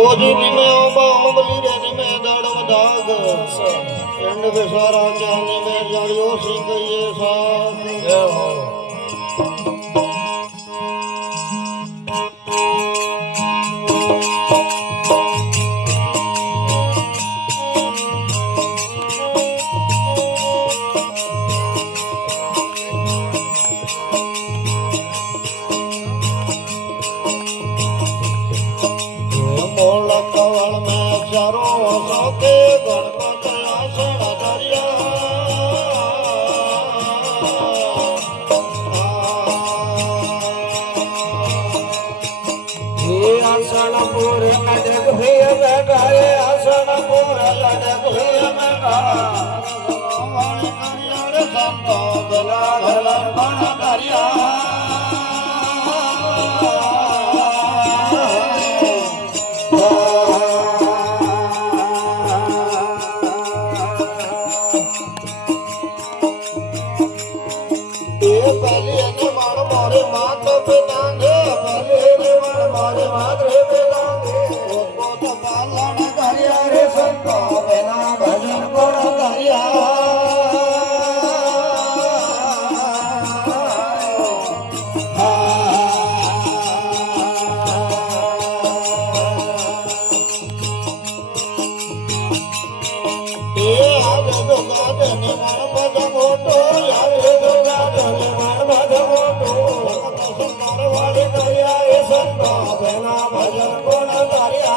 ओजी में ओबा ओबली रेनी में दड़व दाग एंड बेसारा जाने में जड़ियो सिंह ये साथ कवल में चारों सौते गणपत आसन दरिया आसन पूरे लटक हुई बैठा है आसन पूरे लटक हुई बैठा संतो बेला भला बना दरिया मारे मात पे तांगे पले देवल मारे मात्रे पे तांगे पोत पालन करिया रे संतो बिना भजन गुण करिया ये आगे तो गाते ने मन पद मोटो आगे तो गाते ने मन पद मोटो वाले करिया ये संतो बिना भजन गुण करिया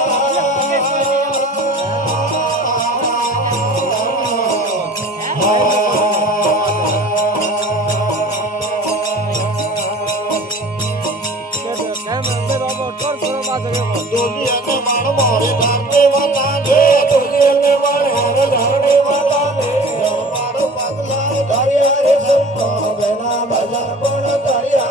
दुनिया ने मार मारे धरने वाला दे दुनिया ने मारे धरने वाला दे मारो पगला करिया रे संतो बिना भजन गुण करिया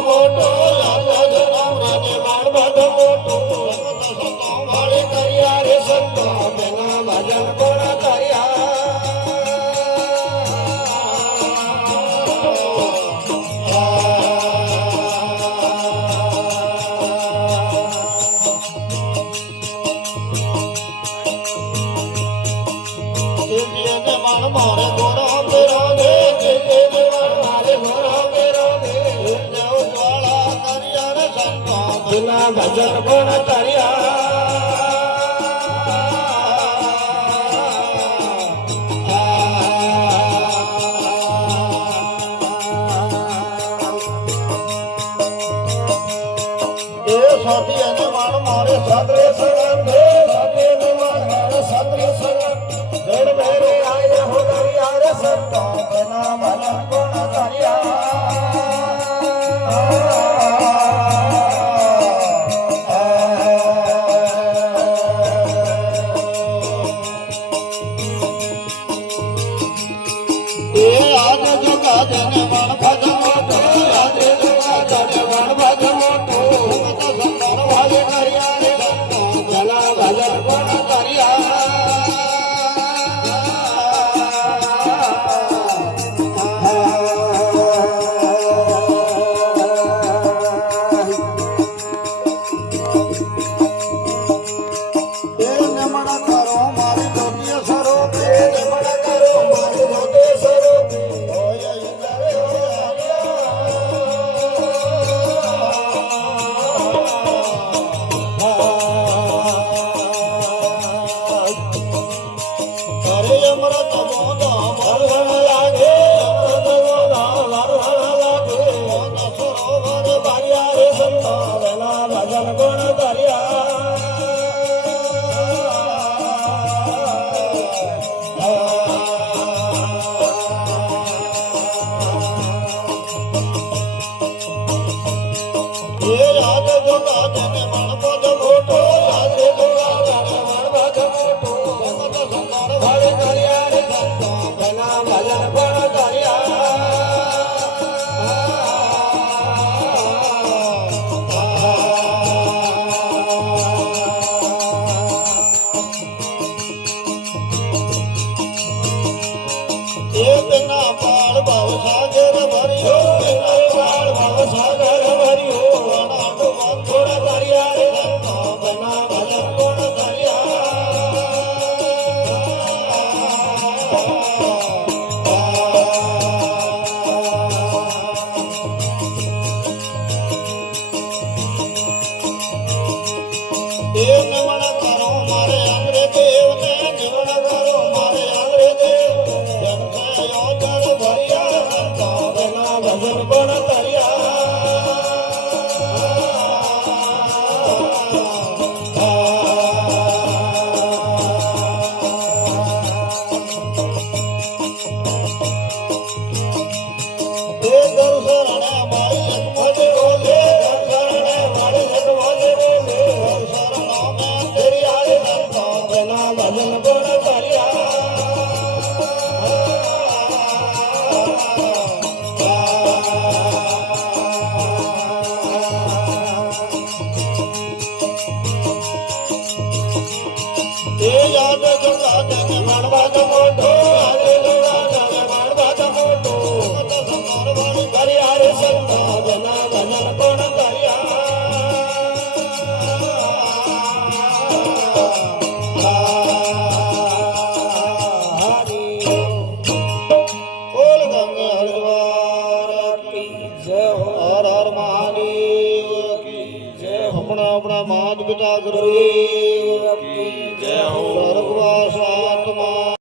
मोटो नाम रे मार बद मोटो संतो वाले करिया रे संतो बिना भजन गुण करिया मन मारे गोरा मेरा दे मारे गोरा मेरा दे ज्वाला करिया रे संतो बिना भजन गुण करिया साथी मन मारे सतरे संगंधे साथी मन मारे सतरे संगंध जड़ मेरे आए हो करिया रे संतो बिना भजन गुण करिया ये आज जो गाजन मन भज मोटो आज जो गाजन मन भज मोटो संतो वाले करिया रे संतो बिना भजन गुण करिया એ નિમણ કરો મારે અંગ્રે દેવને નિમણ કરો મારે અંગ્રે દેવ જેમ છે યોજન ભર્યા સંતો બના ભજન પણ કર્યા હમણાં મહાન પિતા ગુરુ